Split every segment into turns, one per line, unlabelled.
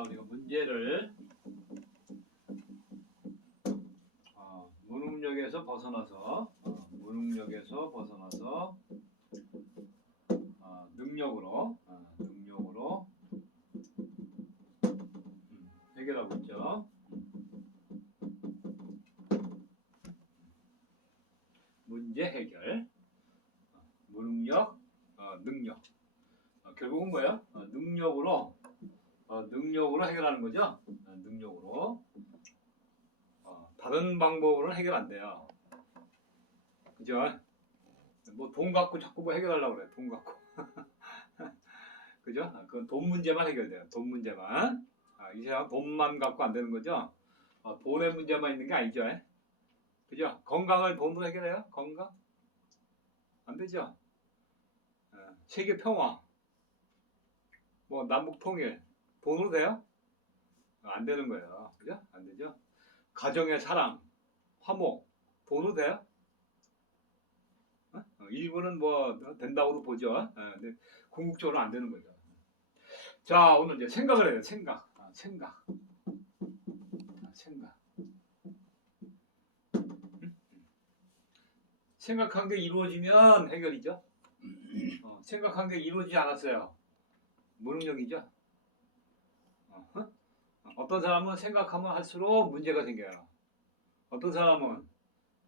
자, 우리가 문제를 어, 무능력에서 벗어나서 어, 무능력에서 벗어나서 어, 능력으로 어, 능력으로 음, 해결하고 있죠. 문제 해결, 어, 무능력, 어, 능력. 어, 결국은 뭐야? 어, 능력으로 어, 능력으로 해결하는 거죠. 어, 능력으로. 어, 다른 방법으로는 해결 안 돼요. 그죠? 뭐 돈 갖고 자꾸 뭐 해결하려고 그래. 돈 갖고. 그죠? 아, 그건 돈 문제만 해결돼요. 돈 문제만. 아, 이 세상 돈만 갖고 안 되는 거죠. 어, 돈의 문제만 있는 게 아니죠. 에? 그죠? 건강을 돈으로 해결해요? 건강? 안 되죠. 어, 세계 평화, 뭐 남북 통일 돈으로 돼요? 어, 안 되는 거예요. 그죠? 안 되죠? 가정의 사랑, 화목 돈으로 돼요? 어? 어, 일부는 뭐 된다고도 보죠. 어, 근데 궁극적으로 안 되는 거죠. 자, 오늘 이제 생각을 해요. 생각. 아, 생각. 아, 생각. 음? 생각한 게 이루어지면 해결이죠. 어, 생각한 게 이루어지지 않았어요. 무능력이죠. 어떤 사람은 생각하면 할수록 문제가 생겨요. 어떤 사람은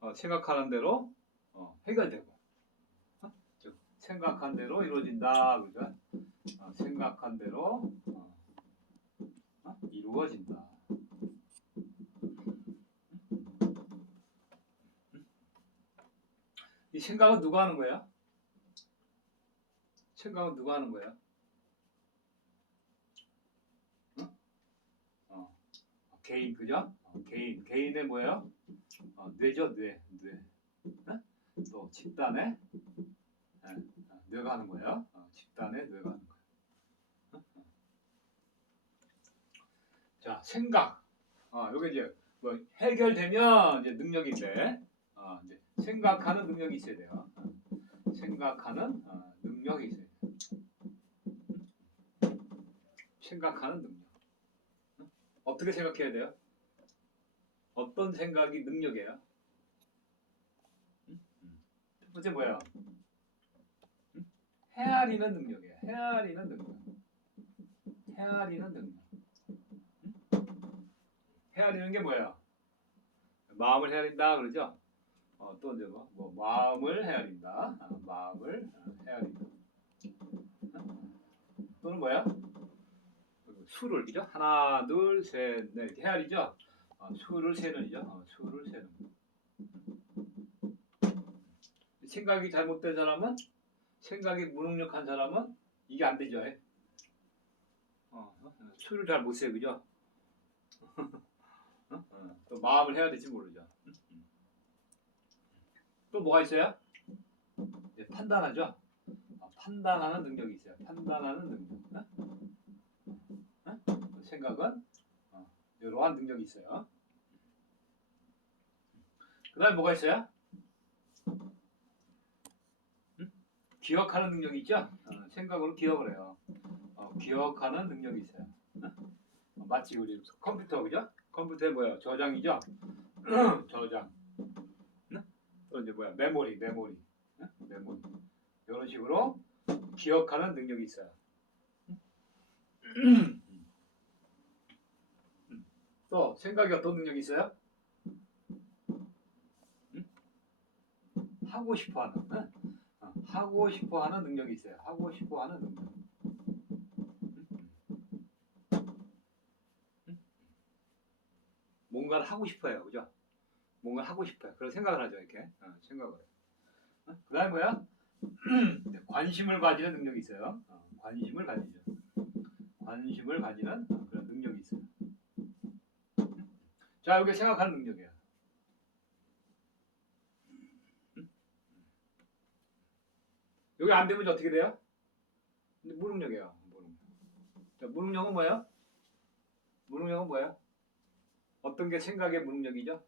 어, 생각하는 대로 어, 해결되고, 어? 즉 생각한 대로 이루어진다, 그죠? 어, 생각한 대로 어, 어? 이루어진다. 이 생각은 누가 하는 거야? 생각은 누가 하는 거야? 어, 개인 그죠? 어, 개인 개인의 뭐야? 어, 뇌죠 뇌 뇌. 어? 또 집단의 예, 어, 뇌가 하는 거예요. 어, 집단의 뇌가 하는. 어? 어. 자 생각. 어, 요게 이제 뭐 해결되면 이제 능력인데 어, 이제 생각하는 능력이 있어야 돼요. 어, 생각하는 어, 능력이 있어야 돼요. 생각하는 능력. 어떻게 생각해야 돼요? 어떤 생각이 능력이에요? 음? 음. 첫 번째 뭐야? 음? 헤아리는 능력이에요. 헤아리는 능력. 헤아리는 능력. 음? 헤아리는 게 뭐야? 마음을 헤아린다 그러죠? 어, 또 이제 뭐, 뭐 마음을 헤아린다. 아, 마음을 어, 헤아린다. 어? 또는 뭐야? 수를 그죠? 하나, 둘, 셋, 넷 이렇게 헤아리죠? 어, 수를 세는 이죠. 어, 수를 세는. 생각이 잘못된 사람은 생각이 무능력한 사람은 이게 안 되죠. 예? 어, 어, 수를 잘 못 세, 그죠? 어? 어, 또 마음을 해야 될지 모르죠. 또 뭐가 있어요? 판단하죠. 어, 판단하는 능력이 있어요. 판단하는 능력. 어? 생각은 어, 이러한 능력이 있어요. 그 다음에 뭐가 있어요? 음? 기억하는 능력이 있죠? 어, 생각으로 기억을 해요. 어, 기억하는 능력이 있어요. 어? 어, 마치 우리 컴퓨터 그죠? 컴퓨터에 뭐야? 저장이죠? 저장. 응? 또 이제 뭐야? 메모리, 메모리. 응? 메모리. 이런 식으로 기억하는 능력이 있어요. 또 생각이 어떤 능력이 있어요? 응? 하고 싶어하는 응? 어, 하고 싶어하는 능력이 있어요. 하고 싶어하는 능력. 응? 뭔가를 하고 싶어요, 그죠? 뭔가 하고 싶어요. 그런 생각을 하죠, 이렇게 어, 생각을. 어? 그다음에 뭐야? 네, 관심을 가지는 능력이 있어요. 어, 관심을 가지죠. 관심을 가지는 자, 여기 생각하는 능력이에요. 여기 안 되면 어떻게 돼요? 이제 무능력이에요. 무능력. 자, 무능력은 뭐예요? 무능력은 뭐예요? 어떤 게 생각의 무능력이죠?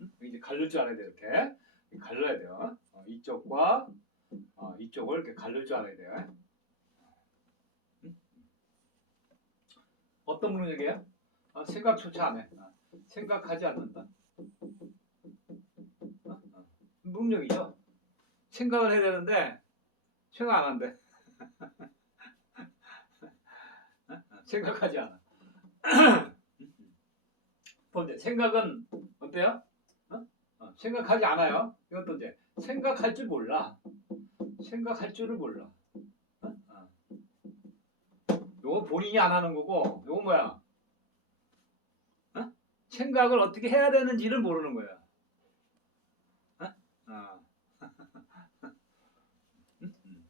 응? 이제 갈릴 줄 알아야 돼요. 이렇게 갈라야 돼요. 어, 이쪽과 어, 이쪽을 이렇게 갈릴 줄 알아야 돼요. 응? 어떤 능력이에요? 어, 생각조차 안 해. 어, 생각하지 않는다. 어? 어. 능력이죠. 생각을 해야 되는데 생각 안 한대. 생각하지 않아. 번째 생각은 어때요? 어? 어, 생각하지 않아요. 또 이제 생각할 줄 몰라. 생각할 줄을 몰라. 어? 어. 요거 본인이 안 하는 거고, 요거 뭐야? 어? 생각을 어떻게 해야 되는지를 모르는 거야. 어? 어.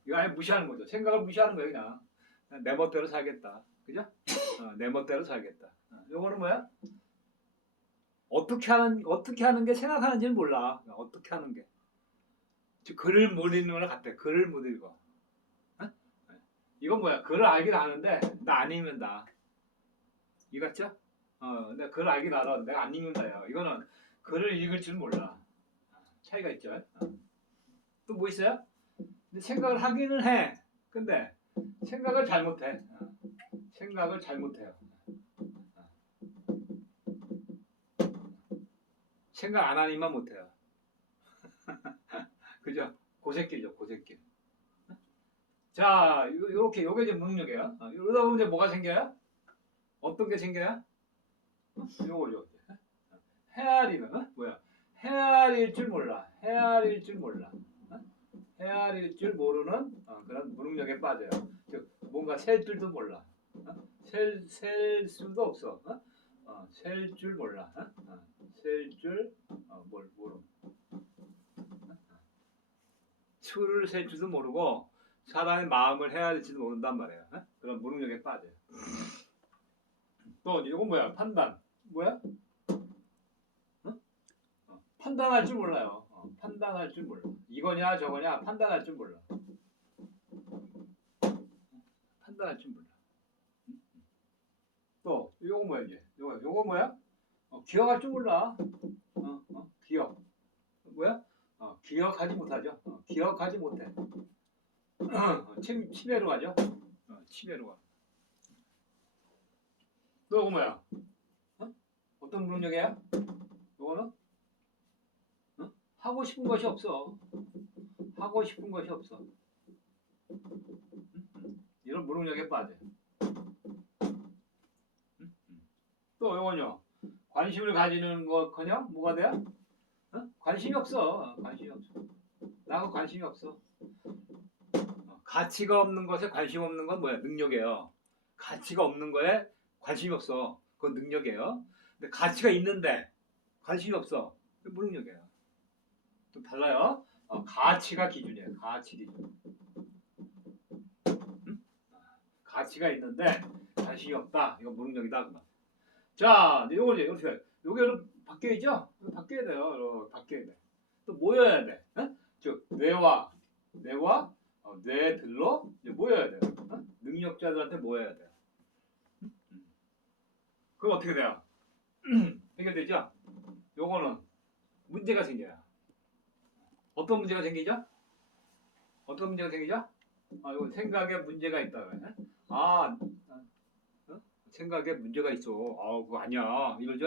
이거 아예 무시하는 거죠. 생각을 무시하는 거예요, 그냥. 내 멋대로 살겠다. 그죠? 어, 내 멋대로 살겠다. 어, 요거는 뭐야? 어떻게 하는 어떻게 하는 게 생각하는지는 몰라. 어떻게 하는 게. 즉, 글을 못 읽는 거랑 같아. 글을 못 읽어. 어? 이건 뭐야? 글을 알긴 아는데 나안 읽는다. 이같죠? 어, 내가 글을 알긴 알아. 내가 안 읽는다요. 이거는 글을 읽을 줄 몰라. 차이가 있죠. 어. 또뭐 있어요? 근데 생각을 하기는 해. 근데 생각을 잘못해. 어. 생각을 잘못해요. 생각 안 하니만 못해요. 그죠? 고새끼죠, 고새끼. 자, 요- 요렇게, 요게 이제 능력이에요. 어, 이러다 보면 이제 뭐가 생겨요? 어떤 게 생겨요? 어, 요거죠. 헤아리는, 어? 뭐야? 헤아릴 줄 몰라. 헤아릴 줄 몰라. 어? 헤아릴 줄 모르는 어, 그런 무능력에 빠져요. 즉, 뭔가 셀 줄도 몰라. 어? 셀, 셀 수도 없어. 어? 어, 셀줄 몰라. 셀줄 어, 뭘 모름. 수를 셀 줄도 모르고 사람의 마음을 될지도 모른단 말이에요. 어? 그런 무능력에 빠져요. 또 이건 뭐야? 판단. 뭐야? 어? 어, 판단할 줄 몰라요. 어, 판단할 줄 몰라. 이거냐 저거냐 판단할 줄 몰라. 판단할 줄 몰라. 또 요거 뭐야 이제? 요거 요거 뭐야? 어, 기억할 줄 몰라. 어, 어, 기억. 뭐야? 어, 기억하지 못하죠. 어, 기억하지 못해. 어, 침, 치매로 가죠. 어, 치매로 가. 또 이거 뭐야? 어? 어떤 무능력이야? 요거는? 어? 하고 싶은 것이 없어. 하고 싶은 것이 없어. 응? 응. 이런 무능력에 빠져. 응? 응. 또 요거는요. 관심을 가지는 것커녕 뭐가 돼요? 어? 관심이 없어. 관심이 없어. 나하고 관심이 없어. 어, 가치가 없는 것에 관심 없는 건 뭐야? 능력이에요. 가치가 없는 거에 관심이 없어. 그건 능력이에요. 근데 가치가 있는데 관심이 없어. 무능력이에요. 좀 달라요. 어, 가치가 기준이에요. 가치 기준. 응? 가치가 있는데 관심이 없다. 이건 무능력이다. 그 말. 자, 이제 요거 이제 이렇게 요게는 바뀌어야죠. 바뀌어야 돼요. 이렇게 바뀌어야 돼. 또 모여야 돼. 어? 즉 뇌와 뇌와 어, 뇌들로 이제 모여야 돼요. 어? 능력자들한테 모여야 돼요. 음? 그럼 어떻게 돼요? 해결되죠? 요거는 문제가 생겨요. 어떤 문제가 생기죠? 어떤 문제가 생기죠? 아, 이거 생각에 문제가 있다. 아, 어? 생각에 문제가 있어. 아, 그거 아니야. 이러죠?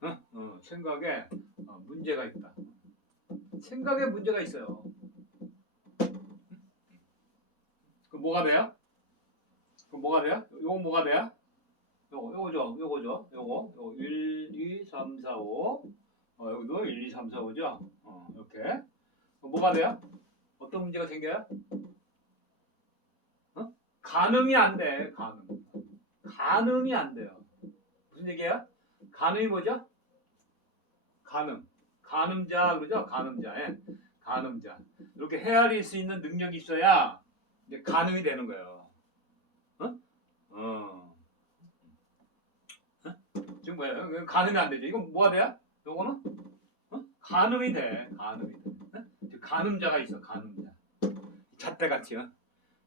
어? 어, 생각에 어, 문제가 있다. 생각에 문제가 있어요. 그 뭐가 돼요? 그 뭐가 돼요? 요거 뭐가 돼요? 요거 요거죠. 요거죠. 요거 요거 1, 2, 3, 4, 5. 어, 여기도 1, 2, 3, 4, 5죠. 어, 이렇게. 뭐가 돼요? 어떤 문제가 생겨요? 어? 가늠이 안 돼. 가늠. 가늠이 안 돼요. 무슨 얘기야? 가늠이 뭐죠? 가늠. 가늠자 그러죠? 가늠자. 예. 가늠자. 이렇게 헤아릴 수 있는 능력이 있어야 이제 가늠이 되는 거예요. 어? 어. 어? 지금 뭐예요? 이거 가늠이 안 되죠. 이건 뭐가 돼요? 요거는? 어? 가늠이 돼. 가늠이 돼. 어? 즉, 가늠자가 있어. 가늠자. 잣대 같이요.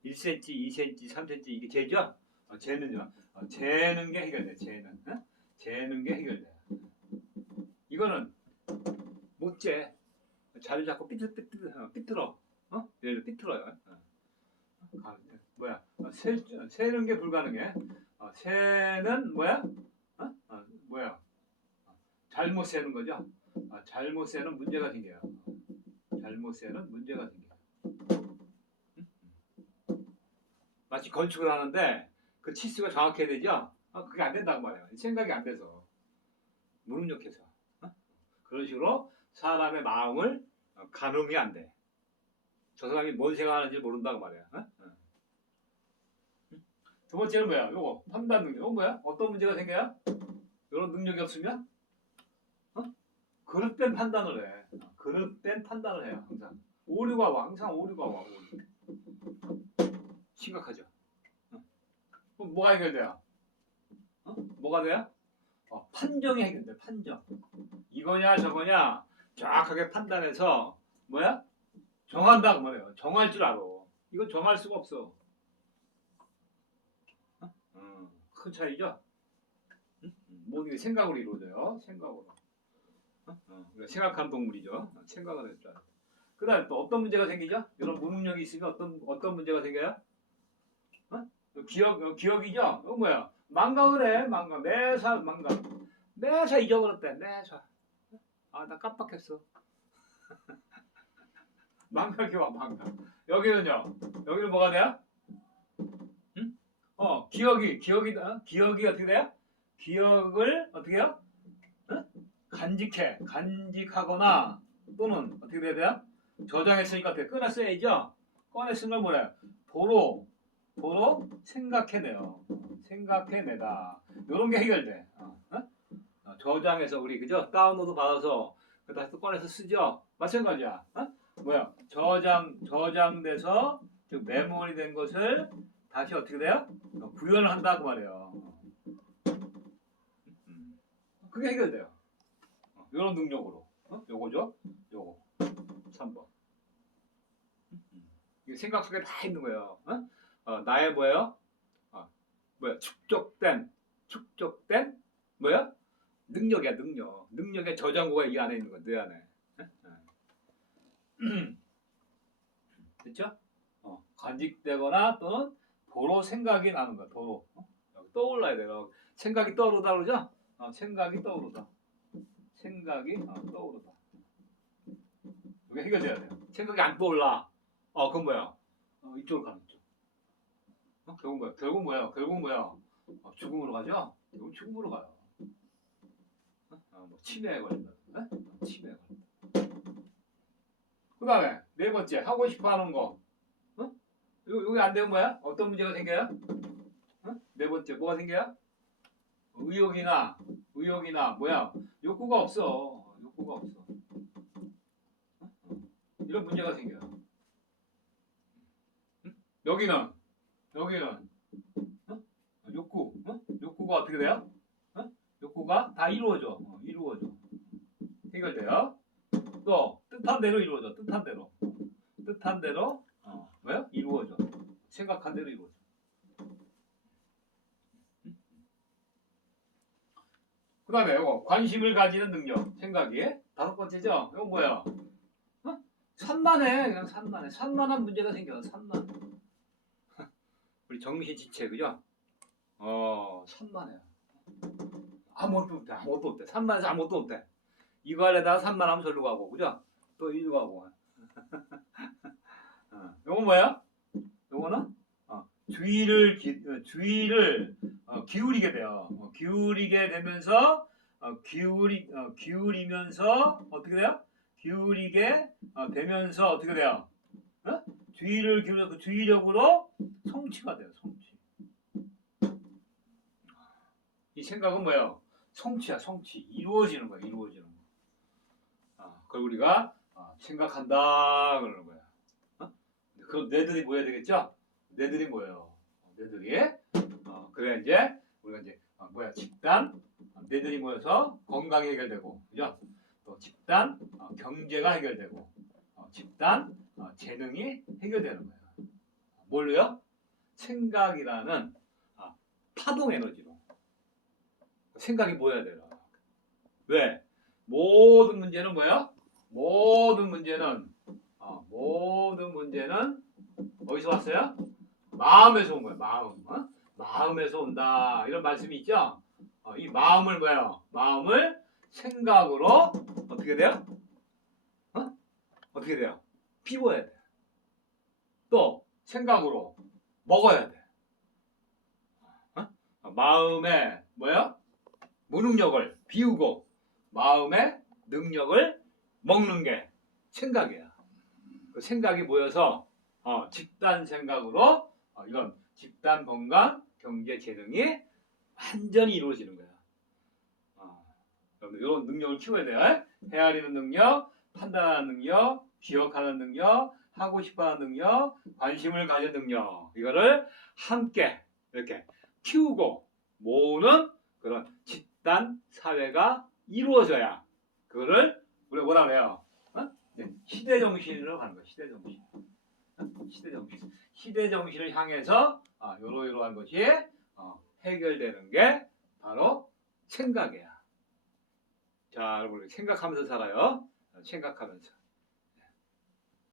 1cm, 2cm, 3cm 이게 재죠? 어, 재는요. 어, 재는 게 해결돼. 재는. 어? 재는 게 해결돼. 이거는 못 재. 자리 잡고 삐뚤 삐뚤 어, 삐뚤어. 어? 얘를 삐뚤어요. 어. 가- 뭐야? 어, 세, 세는 게 불가능해. 어, 세는 뭐야? 어? 어, 뭐야? 잘못 세는 거죠. 아, 잘못 세는 문제가 생겨요. 잘못 세는 문제가 생겨요. 음? 마치 건축을 하는데 그 치수가 정확해야 되죠. 아, 그게 안 된다고 말이에요. 생각이 안 돼서 무능력해서 어? 그런 식으로 사람의 마음을 어, 가늠이 안 돼. 저 사람이 뭔 생각하는지 모른다고 말이야. 어? 두 번째는 뭐야? 요거 판단 능력. 이건 뭐야? 어떤 문제가 생겨요? 이런 능력이 없으면 어? 그릇된 판단을 해. 어, 그릇된 판단을 해요. 항상 오류가 와. 항상 오류가 와. 오류. 심각하죠. 어? 그럼 뭐가 해결돼요? 어? 뭐가 돼요? 어, 판정이 해결돼. 판정. 이거냐 저거냐 정확하게 판단해서 뭐야? 정한다 그 말이에요. 정할 줄 알아. 이건 정할 수가 없어. 어? 어, 큰 차이죠? 응? 응, 모든 게 생각으로 이루어져요. 생각으로. 어? 어, 생각하는 동물이죠. 어, 생각을 알아. 그 다음에 또 어떤 문제가 생기죠? 이런 무능력이 있으면 어떤, 어떤 문제가 생겨요? 어? 기억, 어, 기억이죠? 이거 뭐야? 망각을 해. 망각. 매사 망각. 매사 잊어버렸대. 매사. 아, 나 깜빡했어. 망각이 와, 망각. 여기는요. 여기는 뭐가 돼요? 응? 어, 기억이, 기억이, 어? 기억이 어떻게 돼요? 기억을 어떻게 해요? 어? 간직해. 간직하거나 또는 어떻게 돼야 돼요? 저장했으니까 어떻게 꺼냈어야죠? 꺼냈으면 뭐래? 도로, 도로 생각해내요. 생각해내다. 이런 게 해결돼. 어, 어? 어, 저장해서 우리 그죠? 다운로드 받아서 그 다시 또 꺼내서 쓰죠. 마찬가지야. 어? 뭐야? 저장 저장돼서 즉 메모리 된 것을 다시 어떻게 돼요? 어, 구현을 한다 그 말이에요. 음. 그게 해결돼요. 어, 이런 능력으로. 어? 요거죠? 요거. 3번. 이게 생각 속에 다 있는 거예요. 어? 어, 나의 뭐예요? 어, 뭐야? 축적된 축적된 뭐야? 능력이야 능력. 능력의 저장고가 이 안에 있는 거야 내 안에. 어? 어. 됐죠? 어, 간직되거나 또는 도로 생각이 나는 거야 도로. 어? 떠올라야 돼 요. 생각이 떠오르다 그러죠? 어, 생각이 떠오르다. 생각이 어, 떠오르다. 이게 해결돼야 돼요. 생각이 안 떠올라. 어, 그건 뭐야? 어, 이쪽으로 가는 쪽. 어, 결국 뭐야? 결국 뭐야? 결국 뭐야? 어, 죽음으로 가죠? 결국 죽음으로 가요. 어? 어, 뭐 치매에 걸린다. 어? 치매에 걸린다. 그 다음에 네 번째 하고 싶어 하는 거. 어? 이거, 이거 안 되면 뭐야? 어떤 문제가 생겨요? 어? 네 번째 뭐가 생겨요? 의욕이나 의욕이나 뭐야? 욕구가 없어. 욕구가 없어. 어? 이런 문제가 생겨요. 응? 여기는 여기는 어? 욕구 어? 욕구가 어떻게 돼요? 어? 욕구가 다 이루어져 어, 이루어져 해결돼요. 또 뜻한 대로 이루어져 뜻한 대로 뜻한 대로? 이루어져 생각한 대로 이루어져. 그 다음에 이거 관심을 가지는 능력 생각이 다섯 번째죠. 이거 뭐야? 어? 산만해 그냥 산만해 산만한 문제가 생겨 산만. 우리 정신지체 그죠? 어 산만해. 아무것도 없대 아무것도 없대 산만해서 아무것도 없대. 이거 하려다가 산만하면 절로 가고 그죠? 또 이리로 가고. 어, 요거 뭐야? 요거는 어, 주의를 기, 어, 주의를 어, 기울이게 돼요. 어, 기울이게 되면서 어, 기울이 어, 기울이면서 어떻게 돼요? 기울이게 어, 되면서 어떻게 돼요? 어? 주의를 기울여 그 주의력으로 성취가 돼요. 성취. 이 생각은 뭐예요? 성취야, 성취. 이루어지는 거야, 이루어지는 거. 아, 그걸 우리가 아, 생각한다 그러는 거야. 어? 그럼 뇌들이 모여야 되겠죠? 뇌들이 모여요. 뇌들이. 어, 그래 이제 우리가 이제 어, 뭐야 집단 어, 뇌들이 모여서 건강이 해결되고, 그죠? 또 집단 어, 경제가 해결되고, 어, 집단 어, 재능이 해결되는 거예요. 뭘로요? 생각이라는 아, 파동 에너지로 생각이 모여야 돼요. 왜? 모든 문제는 뭐야? 모든 문제는 어, 모든 문제는 어디서 왔어요? 마음에서 온 거예요. 마음. 어? 마음. 마음에서 온다 이런 말씀이 있죠. 어, 이 마음을 뭐예요? 마음을 생각으로 어떻게 돼요? 어? 어떻게 돼요? 피워야 돼. 또 생각으로 먹어야 돼. 어? 마음의 뭐야? 무능력을 비우고 마음의 능력을 먹는 게 생각이야. 그 생각이 모여서 어, 집단 생각으로 어, 이런 집단 건강 경제 재능이 완전히 이루어지는 거야. 어, 이런 능력을 키워야 돼요. 헤아리는 능력, 판단하는 능력, 기억하는 능력, 하고 싶어하는 능력, 관심을 가진 능력 이거를 함께 이렇게 키우고 모으는 그런 집단 사회가 이루어져야 그거를 우리 뭐라 그래요? 시대 정신으로 가는 거야. 시대 정신. 어? 시대 정신. 시대 정신을 향해서 아, 요러 요러한 것이 어, 해결되는 게 바로 생각이야. 자, 여러분 생각하면서 살아요. 어, 생각하면서.